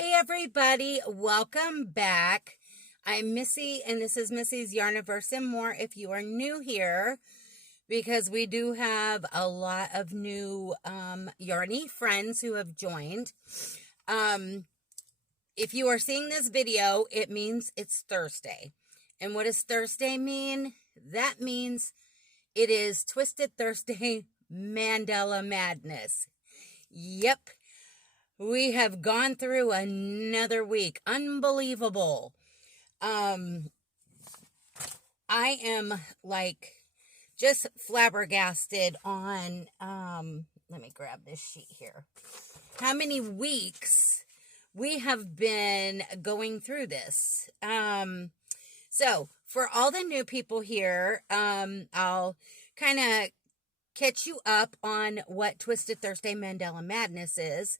Hey everybody, welcome back. I'm Missy and this is Missy's Yarniverse and More if you are new here, because we do have a lot of new Yarny friends who have joined. If you are seeing this video, it means it's Thursday. And what does Thursday mean? That means it is Twisted Thursday Mandala Madness. Yep. We have gone through another week. Unbelievable. I am like just flabbergasted on, let me grab this sheet here. How many weeks we have been going through this. So for all the new people here, I'll kind of catch you up on what Twisted Thursday Mandala Madness is.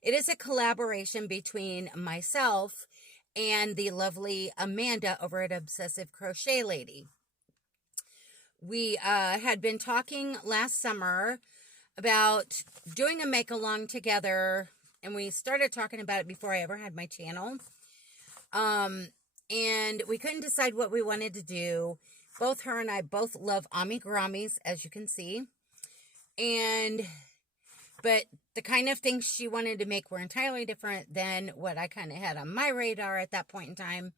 It is a collaboration between myself and the lovely Amanda over at Obsessive Crochet Lady. We had been talking last summer about doing a make-along together, and we started talking about it before I ever had my channel. And we couldn't decide what we wanted to do. Both her and I both love amiguramis, as you can see. But the kind of things she wanted to make were entirely different than what I kind of had on my radar at that point in time.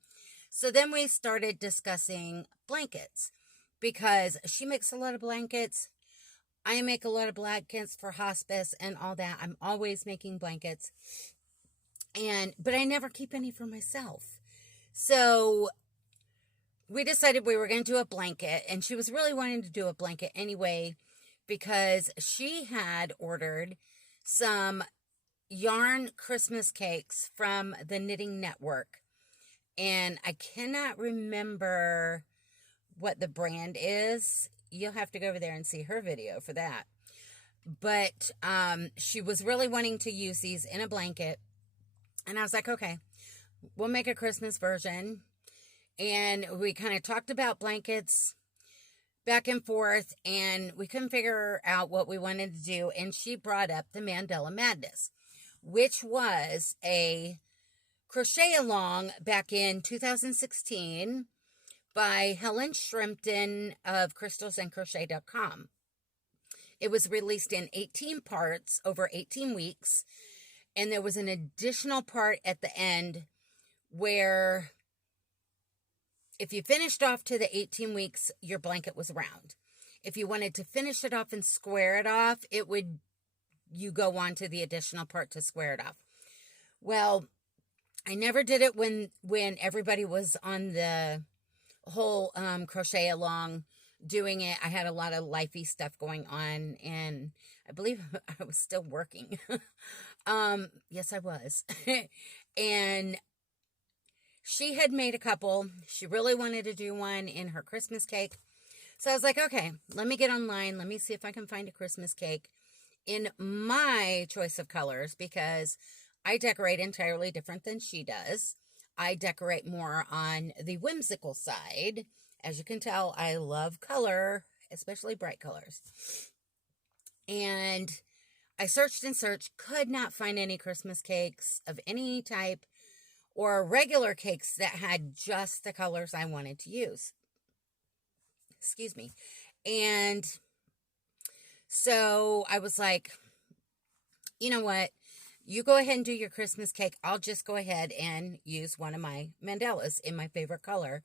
So then we started discussing blankets, because she makes a lot of blankets. I make a lot of blankets for hospice and all that. I'm always making blankets. But I never keep any for myself. So we decided we were going to do a blanket, and she was really wanting to do a blanket anyway, because she had ordered some yarn Christmas cakes from the Knitting Network. And I cannot remember what the brand is. You'll have to go over there and see her video for that. But she was really wanting to use these in a blanket. And I was like, okay, we'll make a Christmas version. And we kind of talked about blankets back and forth, and we couldn't figure out what we wanted to do, and she brought up the Mandala Madness, which was a crochet along back in 2016 by Helen Shrimpton of crystalsandcrochet.com. It was released in 18 parts over 18 weeks, and there was an additional part at the end where if you finished off to the 18 weeks, your blanket was round. If you wanted to finish it off and square it off, you go on to the additional part to square it off. Well, I never did it when everybody was on the whole crochet along doing it. I had a lot of lifey stuff going on, and I believe I was still working. Yes, I was. And she had made a couple. She really wanted to do one in her Christmas cake. So I was like, okay, let me get online. Let me see if I can find a Christmas cake in my choice of colors, because I decorate entirely different than she does. I decorate more on the whimsical side. As you can tell, I love color, especially bright colors. And I searched and searched, could not find any Christmas cakes of any type, or regular cakes that had just the colors I wanted to use. Excuse me. And so I was like, you know what? You go ahead and do your Christmas cake. I'll just go ahead and use one of my mandalas in my favorite color,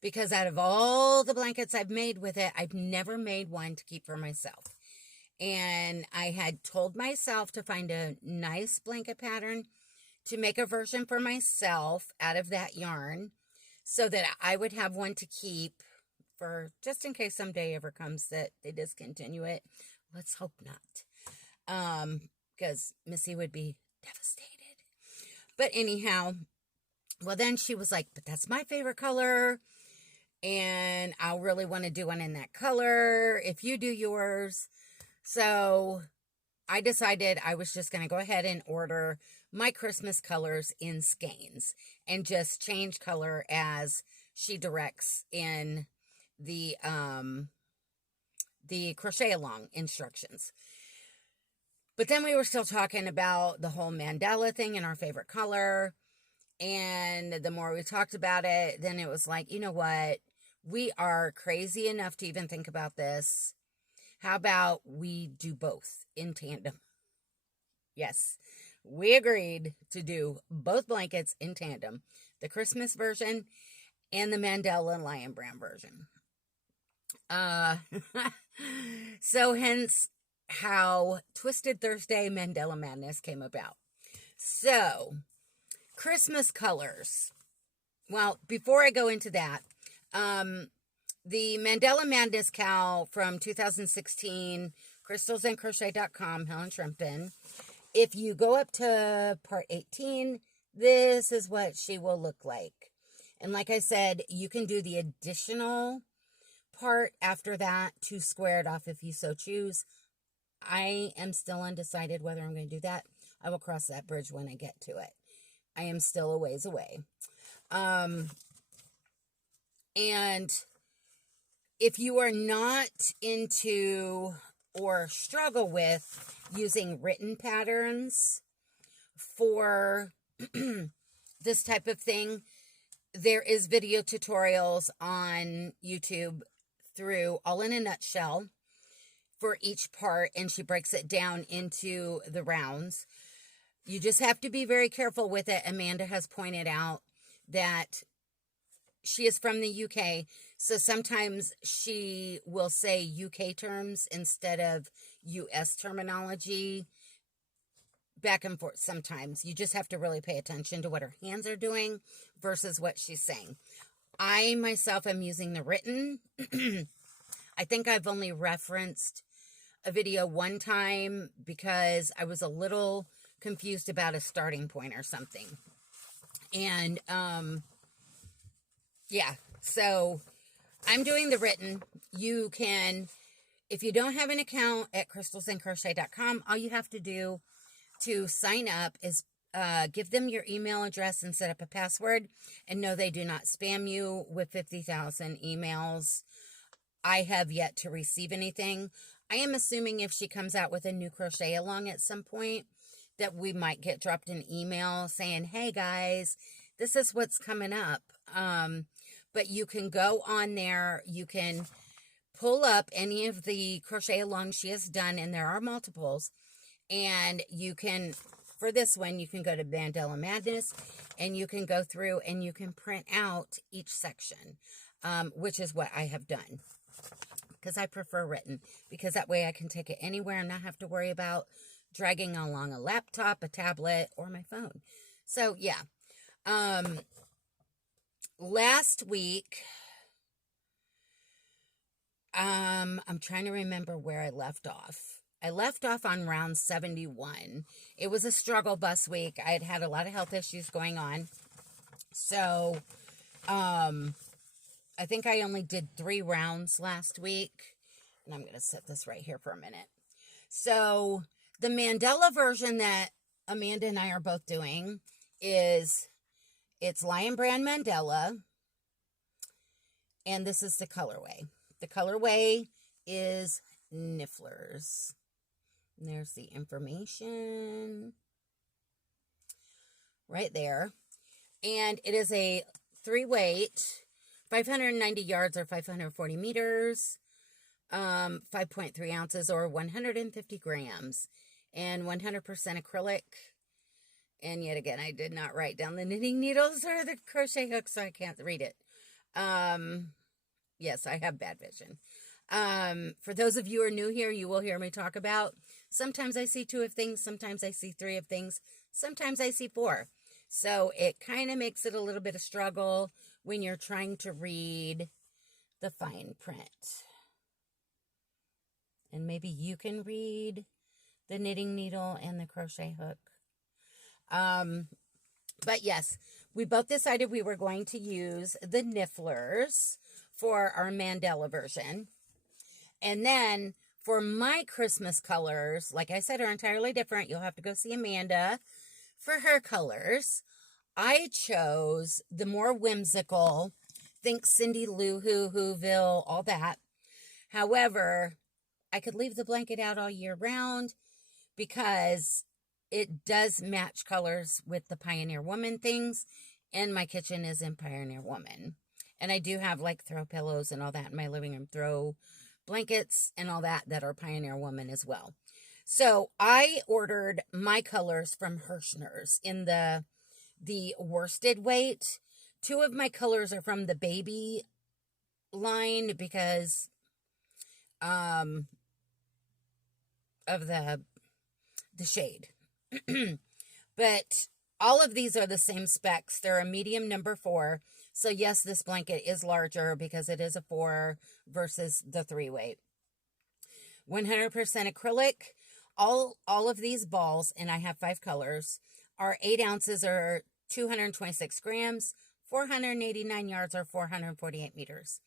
because out of all the blankets I've made with it, I've never made one to keep for myself. And I had told myself to find a nice blanket pattern to make a version for myself out of that yarn, so that I would have one to keep for just in case someday ever comes that they discontinue it. Let's hope not, because Missy would be devastated. But anyhow, well, then she was like, but that's my favorite color, and I'll really want to do one in that color if you do yours. So I decided I was just going to go ahead and order my Christmas colors in skeins and just change color as she directs in the crochet along instructions. But then we were still talking about the whole mandala thing and our favorite color. And the more we talked about it, then it was like, you know what? We are crazy enough to even think about this. How about we do both in tandem? Yes, we agreed to do both blankets in tandem. The Christmas version and the Mandala Lion Brand version. So hence how Twisted Thursday Mandala Madness came about. So, Christmas colors. Well, before I go into that, the Mandala Madness CAL from 2016, crystalsandcrochet.com, Helen Shrimpton. If you go up to part 18, this is what she will look like. And like I said, you can do the additional part after that to square it off if you so choose. I am still undecided whether I'm going to do that. I will cross that bridge when I get to it. I am still a ways away. And if you are not into or struggle with using written patterns for this type of thing, there is video tutorials on YouTube through All in a Nutshell for each part, and she breaks it down into the rounds. You just have to be very careful with it. Amanda has pointed out that she is from the UK, so sometimes she will say UK terms instead of US terminology back and forth sometimes. You just have to really pay attention to what her hands are doing versus what she's saying. I myself am using the written. I think I've only referenced a video one time because I was a little confused about a starting point or something. And, yeah, so I'm doing the written. You can, if you don't have an account at crystalsandcrochet.com, all you have to do to sign up is give them your email address and set up a password. And no, they do not spam you with 50,000 emails. I have yet to receive anything. I am assuming if she comes out with a new crochet along at some point, that we might get dropped an email saying, hey guys, this is what's coming up. But you can go on there, you can pull up any of the crochet alongs she has done, and there are multiples, and you can, for this one, you can go to Mandala Madness, and you can go through and you can print out each section, which is what I have done, because I prefer written, because that way I can take it anywhere and not have to worry about dragging along a laptop, a tablet, or my phone. So, yeah. Last week, I'm trying to remember where I left off. I left off on round 71. It was a struggle bus week. I had had a lot of health issues going on. So, I think I only did 3 rounds last week. And I'm going to set this right here for a minute. So, the Mandala version that Amanda and I are both doing is, it's Lion Brand Mandala, and this is the colorway. The colorway is Nifflers. And there's the information right there. And it is a 3-weight, 590 yards or 540 meters, 5.3 ounces or 150 grams, and 100% acrylic. And yet again, I did not write down the knitting needles or the crochet hooks, so I can't read it. Yes, I have bad vision. For those of you who are new here, you will hear me talk about, sometimes I see 2 of things, sometimes I see 3 of things, sometimes I see 4. So it kind of makes it a little bit of struggle when you're trying to read the fine print. And maybe you can read the knitting needle and the crochet hook. But yes, we both decided we were going to use the Nifflers for our Mandala version. And then for my Christmas colors, like I said, are entirely different. You'll have to go see Amanda for her colors. I chose the more whimsical, think Cindy Lou Who, Whoville, all that. However, I could leave the blanket out all year round, because it does match colors with the Pioneer Woman things, and my kitchen is in Pioneer Woman. And I do have like throw pillows and all that in my living room, throw blankets and all that are Pioneer Woman as well. So I ordered my colors from Herrschners in the worsted weight. 2 of my colors are from the baby line because of the shade. But all of these are the same specs. They're a medium number 4. So yes, this blanket is larger because it is a 4 versus the 3 weight. 100% acrylic. All of these balls, and I have 5 colors, are 8 ounces or 226 grams, 489 yards or 448 meters.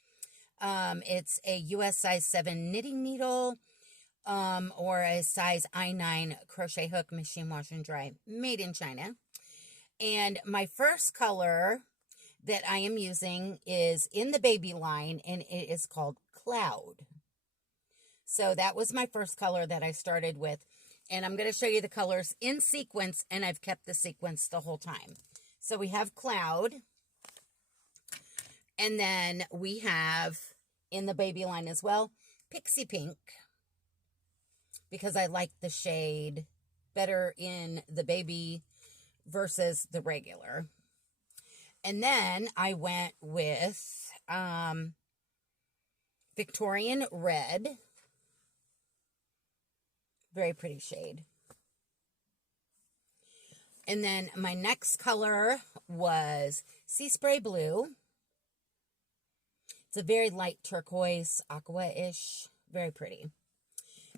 It's a US size 7 knitting needle, or a size I9 crochet hook, machine wash and dry, made in China. And my first color that I am using is in the baby line, and it is called Cloud. So that was my first color that I started with. And I'm going to show you the colors in sequence, and I've kept the sequence the whole time. So we have Cloud. And then we have, in the baby line as well, Pixie Pink. Because I like the shade better in the baby versus the regular. And then I went with Victorian Red. Very pretty shade. And then my next color was Seaspray Blue. It's a very light turquoise, aqua-ish. Very pretty.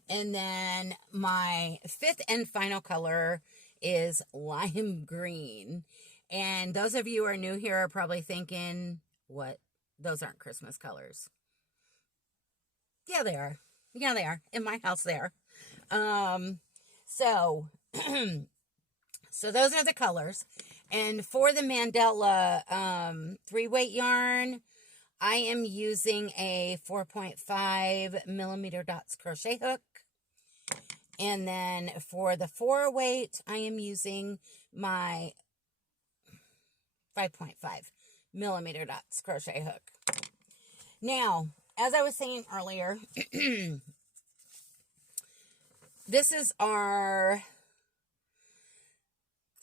And then my 5th and final color is Lime Green. And those of you who are new here are probably thinking, what? Those aren't Christmas colors. Yeah, they are. Yeah, they are. In my house, they are. So those are the colors. And for the Mandala 3-weight yarn, I am using a 4.5 millimeter dots crochet hook. And then for the 4-weight, I am using my 5.5 millimeter dots crochet hook. Now, as I was saying earlier, this is our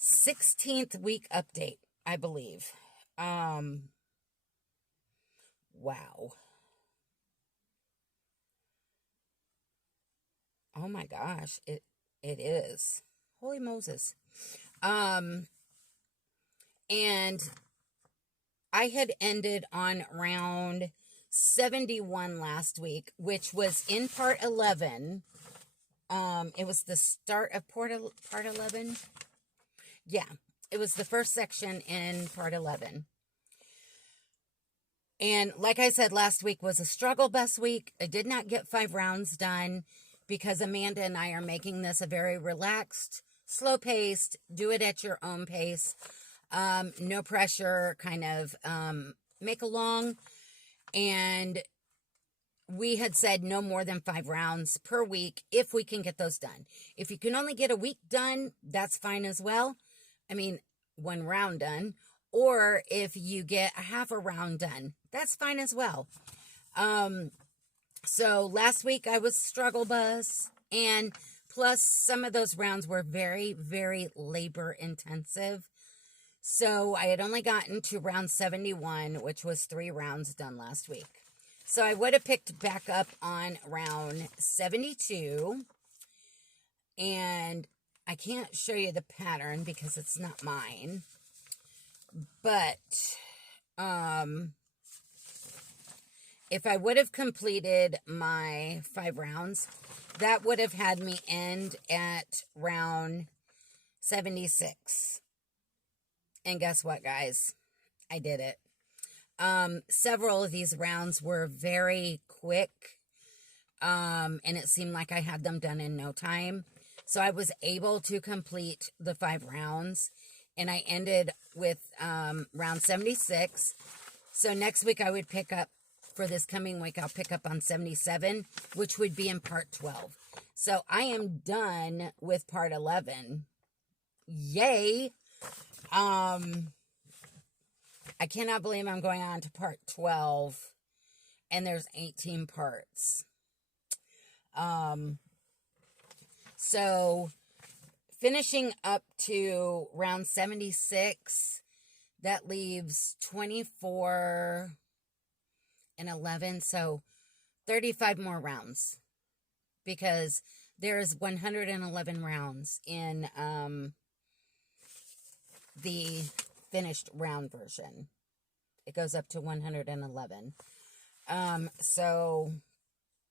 16th week update, I believe. Wow. Oh my gosh, it is. Holy Moses. And I had ended on round 71 last week, which was in part 11. It was the start of part 11. Yeah, it was the first section in part 11. And like I said, last week was a struggle bus week. I did not get 5 rounds done because Amanda and I are making this a very relaxed, slow-paced, do it at your own pace, no pressure, kind of make along. And we had said no more than 5 rounds per week if we can get those done. If you can only get a week done, that's fine as well. I mean, 1 round done. Or if you get a half a round done, that's fine as well. So last week I was struggle bus, and plus some of those rounds were very, very labor intensive. So I had only gotten to round 71, which was 3 rounds done last week. So I would have picked back up on round 72. And I can't show you the pattern because it's not mine. But if I would have completed my 5 rounds, that would have had me end at round 76. And guess what, guys? I did it. Several of these rounds were very quick, and it seemed like I had them done in no time. So I was able to complete the 5 rounds, and I ended with round 76. So next week I would pick up, for this coming week, I'll pick up on 77, which would be in part 12. So I am done with part 11. Yay. I cannot believe I'm going on to part 12 and there's 18 parts. So finishing up to round 76, that leaves 24 and 11, so 35 more rounds, because there's 111 rounds in the finished round version. It goes up to 111. So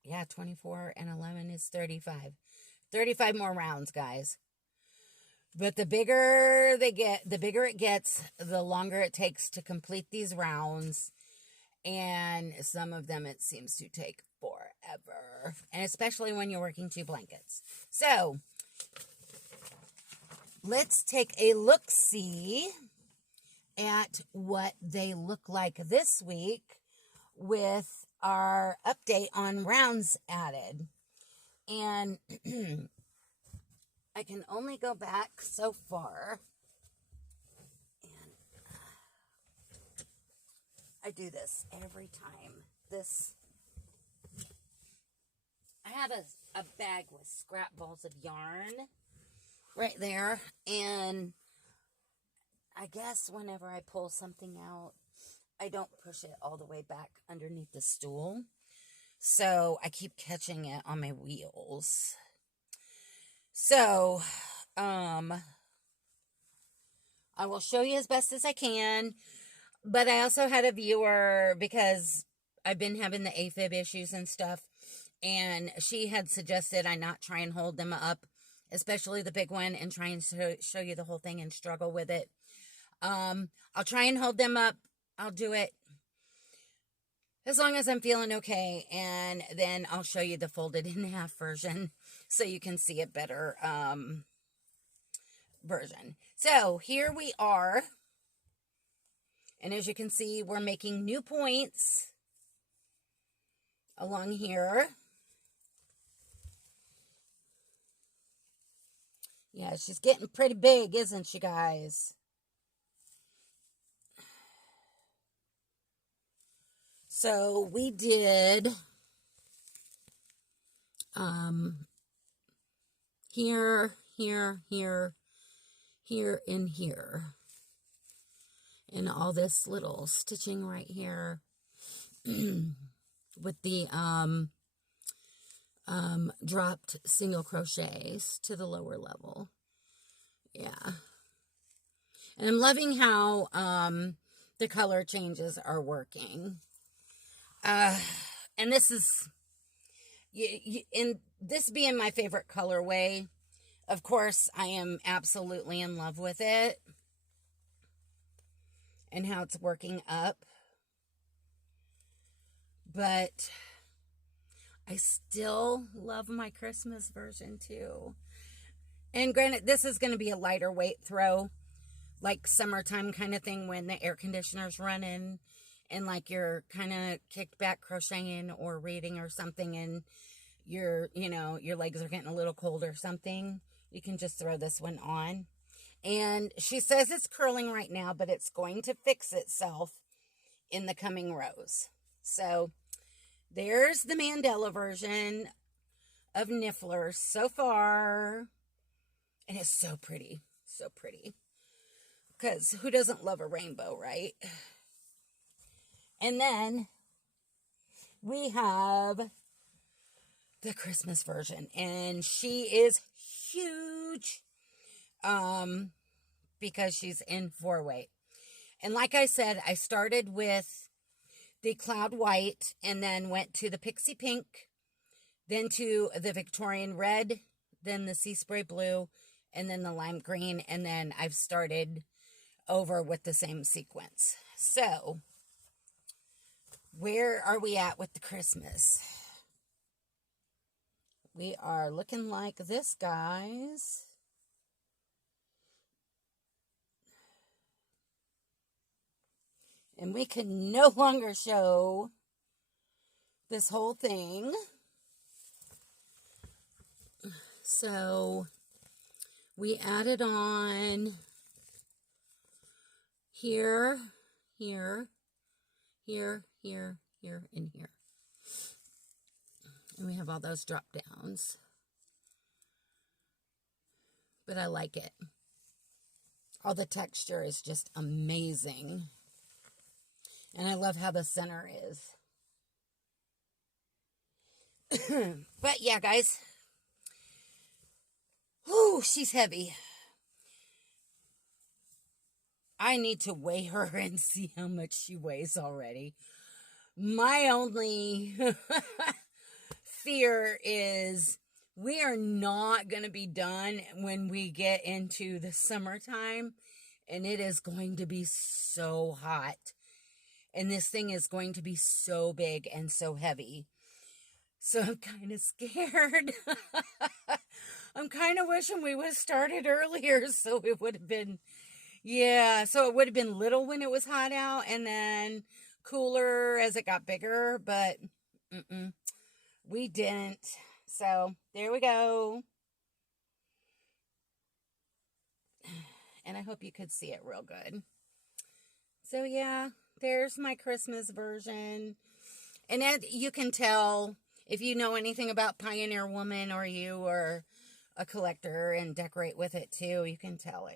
yeah, 24 and 11 is 35. 35 more rounds, guys. But the bigger they get, the bigger it gets, the longer it takes to complete these rounds. And some of them, it seems to take forever. And especially when you're working 2 blankets. So, let's take a look-see at what they look like this week with our update on rounds added. And I can only go back so far. And I do this every time. I have a bag with scrap balls of yarn right there. And I guess whenever I pull something out, I don't push it all the way back underneath the stool. So I keep catching it on my wheels. So, I will show you as best as I can. But I also had a viewer, because I've been having the AFib issues and stuff, and she had suggested I not try and hold them up, especially the big one, and try and show you the whole thing and struggle with it. I'll try and hold them up. I'll do it as long as I'm feeling okay, and then I'll show you the folded in half version so you can see it better version. So here we are, and as you can see, we're making new points along here. Yeah, she's getting pretty big, isn't she, guys? So we did here, here, here, here, and here. And all this little stitching right here with the dropped single crochets to the lower level. Yeah. And I'm loving how the color changes are working. And this is, in this being my favorite colorway, of course, I am absolutely in love with it and how it's working up. But I still love my Christmas version too. And granted, this is going to be a lighter weight throw, like summertime kind of thing when the air conditioner's running and like you're kind of kicked back crocheting or reading or something, and your legs are getting a little cold or something. You can just throw this one on. And she says it's curling right now, but it's going to fix itself in the coming rows. So there's the Mandala version of Nifflers so far. And it's so pretty. So pretty. Because who doesn't love a rainbow, right? And then we have the Christmas version. And she is huge. Because she's in 4-weight. And like I said, I started with the Cloud White and then went to the Pixie Pink, then to the Victorian Red, then the Seaspray Blue, and then the Lime Green, and then I've started over with the same sequence. So, where are we at with the Christmas? We are looking like this, guys. And we can no longer show this whole thing. So we added on here, here, here, here, here, and here. And we have all those drop downs. But I like it. All the texture is just amazing. And I love how the center is. But yeah, guys. Whew, she's heavy. I need to weigh her and see how much she weighs already. My only fear is we are not going to be done when we get into the summertime, and it is going to be so hot. And this thing is going to be so big and so heavy. So I'm kind of scared. I'm kind of wishing we would have started earlier so it would have been, so it would have been little when it was hot out and then cooler as it got bigger, but we didn't. So there we go. And I hope you could see it real good. So yeah, there's my Christmas version. And you can tell if you know anything about Pioneer Woman or you are a collector and decorate with it too, you can tell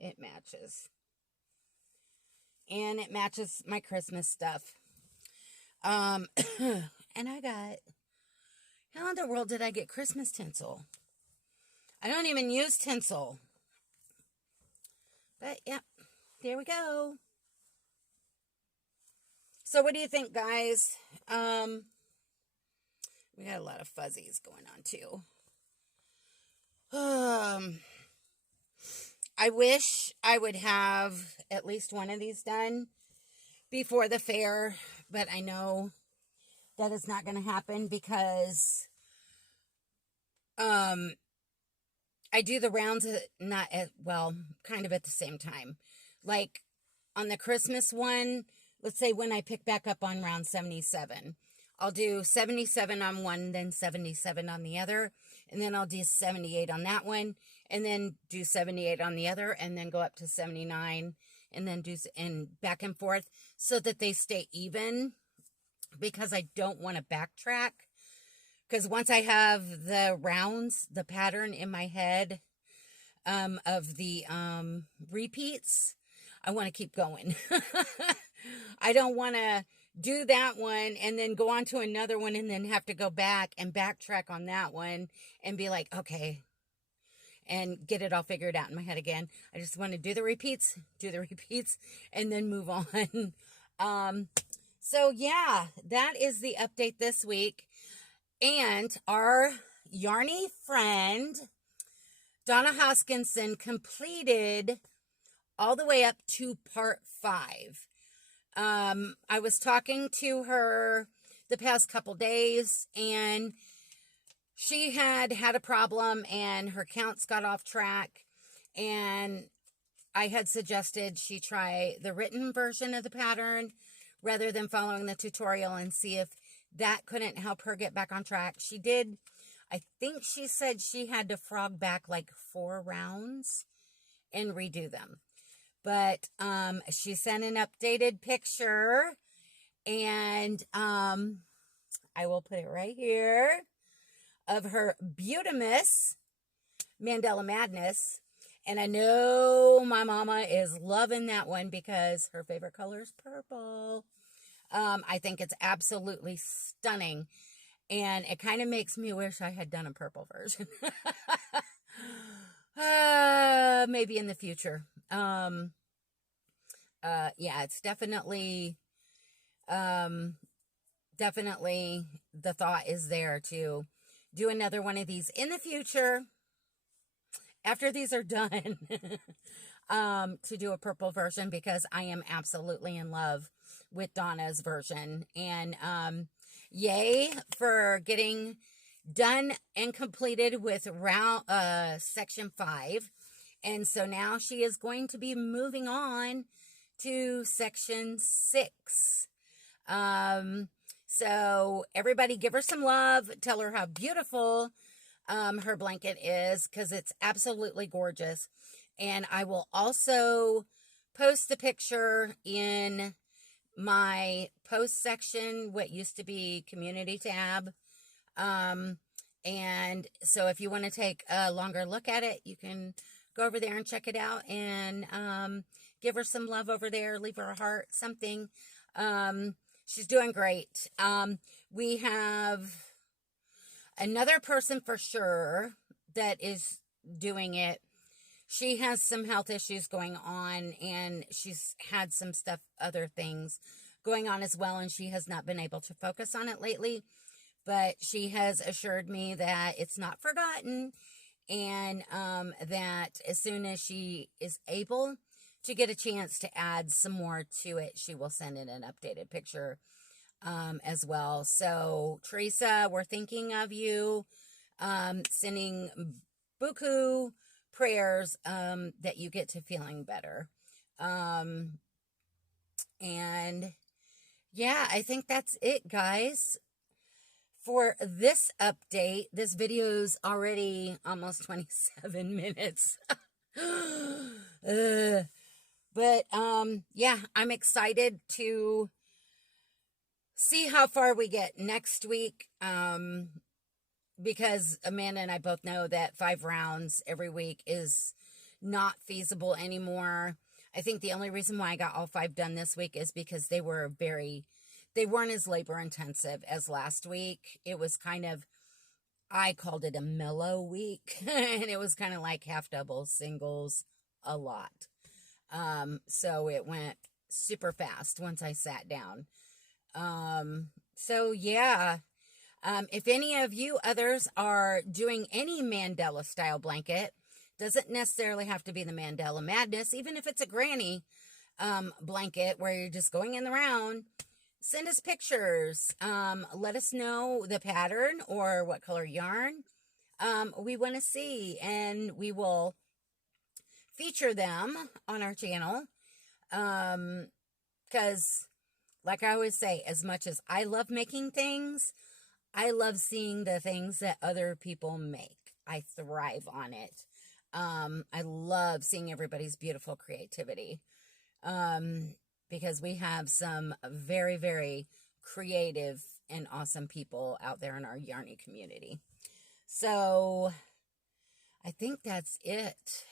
it matches. And it matches my Christmas stuff. And I got, how in the world did I get Christmas tinsel? I don't even use tinsel. But yeah, there we go. So what do you think, guys? We got a lot of fuzzies going on too. I wish I would have at least one of these done before the fair, but I know that is not going to happen because I do the rounds kind of at the same time. Like on the Christmas one, let's say when I pick back up on round 77, I'll do 77 on one, then 77 on the other, and then I'll do 78 on that one, and then do 78 on the other, and then go up to 79, and then and back and forth so that they stay even, because I don't want to backtrack. Because once I have the rounds, the pattern in my head of the repeats, I want to keep going. I don't want to do that one and then go on to another one and then have to go back and backtrack on that one and be like, okay, and get it all figured out in my head again. I just want to do the repeats, and then move on. So yeah, that is the update this week. And our Yarny friend, Donna Hoskinson, completed all the way up to part 5. I was talking to her the past couple days, and she had a problem and her counts got off track, and I had suggested she try the written version of the pattern rather than following the tutorial and see if that couldn't help her get back on track. She did. I think she said she had to frog back like 4 rounds and redo them. But she sent an updated picture, and I will put it right here, of her Beautimus Mandala Madness. And I know my mama is loving that one because her favorite color is purple. I think it's absolutely stunning. And it kind of makes me wish I had done a purple version. Maybe in the future. It's definitely the thought is there to do another one of these in the future after these are done, to do a purple version, because I am absolutely in love with Donna's version. And yay for getting done and completed with round section 5. And so now she is going to be moving on to section 6. So everybody give her some love. Tell her how beautiful her blanket is, because it's absolutely gorgeous. And I will also post the picture in my post section, what used to be community tab. And so if you want to take a longer look at it, you can go over there and check it out, and give her some love over there, leave her a heart, something. She's doing great. We have another person for sure that is doing it. She has some health issues going on, and she's had some stuff, other things going on as well, and she has not been able to focus on it lately. But she has assured me that it's not forgotten, and that as soon as she is able to get a chance to add some more to it, she will send in an updated picture as well. So, Teresa, we're thinking of you, sending buku prayers that you get to feeling better. And yeah, I think that's it, guys. For this update, this video's already almost 27 minutes. But yeah, I'm excited to see how far we get next week. Because Amanda and I both know that 5 rounds every week is not feasible anymore. I think the only reason why I got all 5 done this week is because they weren't as labor intensive as last week. It was kind of, I called it a mellow week, and it was kind of like half doubles, singles, a lot. So it went super fast once I sat down. So yeah, if any of you others are doing any Mandala style blanket, doesn't necessarily have to be the Mandala Madness, even if it's a granny blanket where you're just going in the round, send us pictures. Let us know the pattern or what color yarn we want to see, and we will feature them on our channel. Because, like I always say, as much as I love making things, I love seeing the things that other people make. I thrive on it. I love seeing everybody's beautiful creativity. Because we have some very, very creative and awesome people out there in our Yarny community. So, I think that's it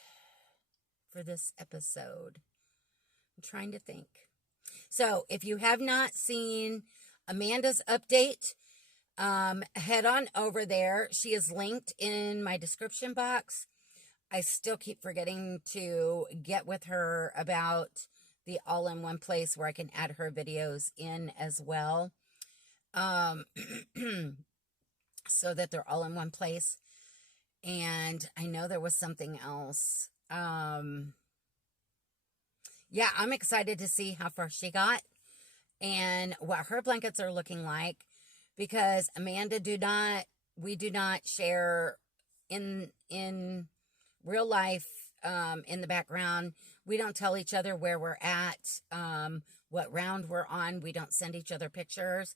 for this episode. I'm trying to think. So, if you have not seen Amanda's update, head on over there. She is linked in my description box. I still keep forgetting to get with her about the all-in-one place where I can add her videos in as well. So that they're all in one place. And I know there was something else. Yeah, I'm excited to see how far she got and what her blankets are looking like, because Amanda we do not share in real life, in the background. We don't tell each other where we're at, what round we're on. We don't send each other pictures.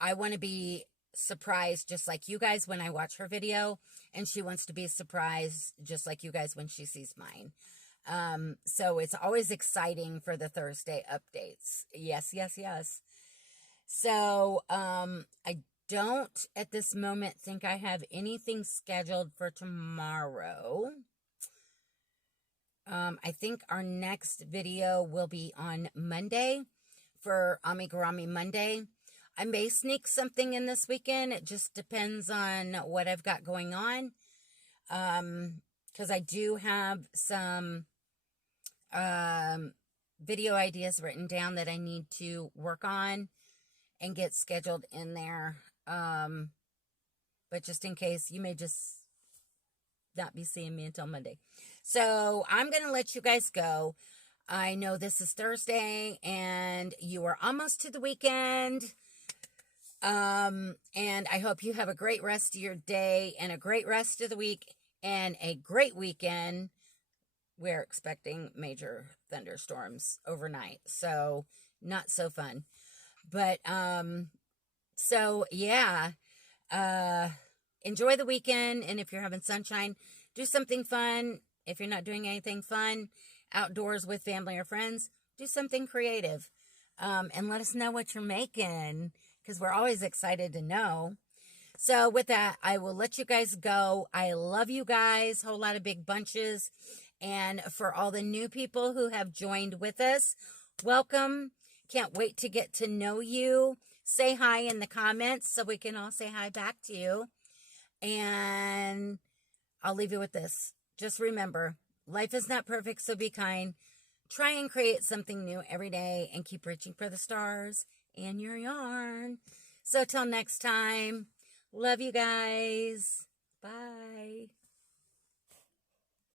I want to be surprised just like you guys when I watch her video, and she wants to be surprised just like you guys when she sees mine. So it's always exciting for the Thursday updates. Yes, yes, yes. So, I don't at this moment think I have anything scheduled for tomorrow. I think our next video will be on Monday for Amigurumi Monday. I may sneak something in this weekend. It just depends on what I've got going on. Because I do have some video ideas written down that I need to work on and get scheduled in there. But just in case, you may just not be seeing me until Monday. So I'm going to let you guys go. I know this is Thursday and you are almost to the weekend. And I hope you have a great rest of your day and a great rest of the week and a great weekend. We're expecting major thunderstorms overnight, so not so fun. But, so yeah, enjoy the weekend. And if you're having sunshine, do something fun. If you're not doing anything fun outdoors with family or friends, do something creative. And let us know what you're making, because we're always excited to know. So with that, I will let you guys go. I love you guys. Whole lot of big bunches. And for all the new people who have joined with us, welcome. Can't wait to get to know you. Say hi in the comments so we can all say hi back to you. And I'll leave you with this. Just remember, life is not perfect, so be kind. Try and create something new every day and keep reaching for the stars in your yarn. So till next time, love you guys. Bye.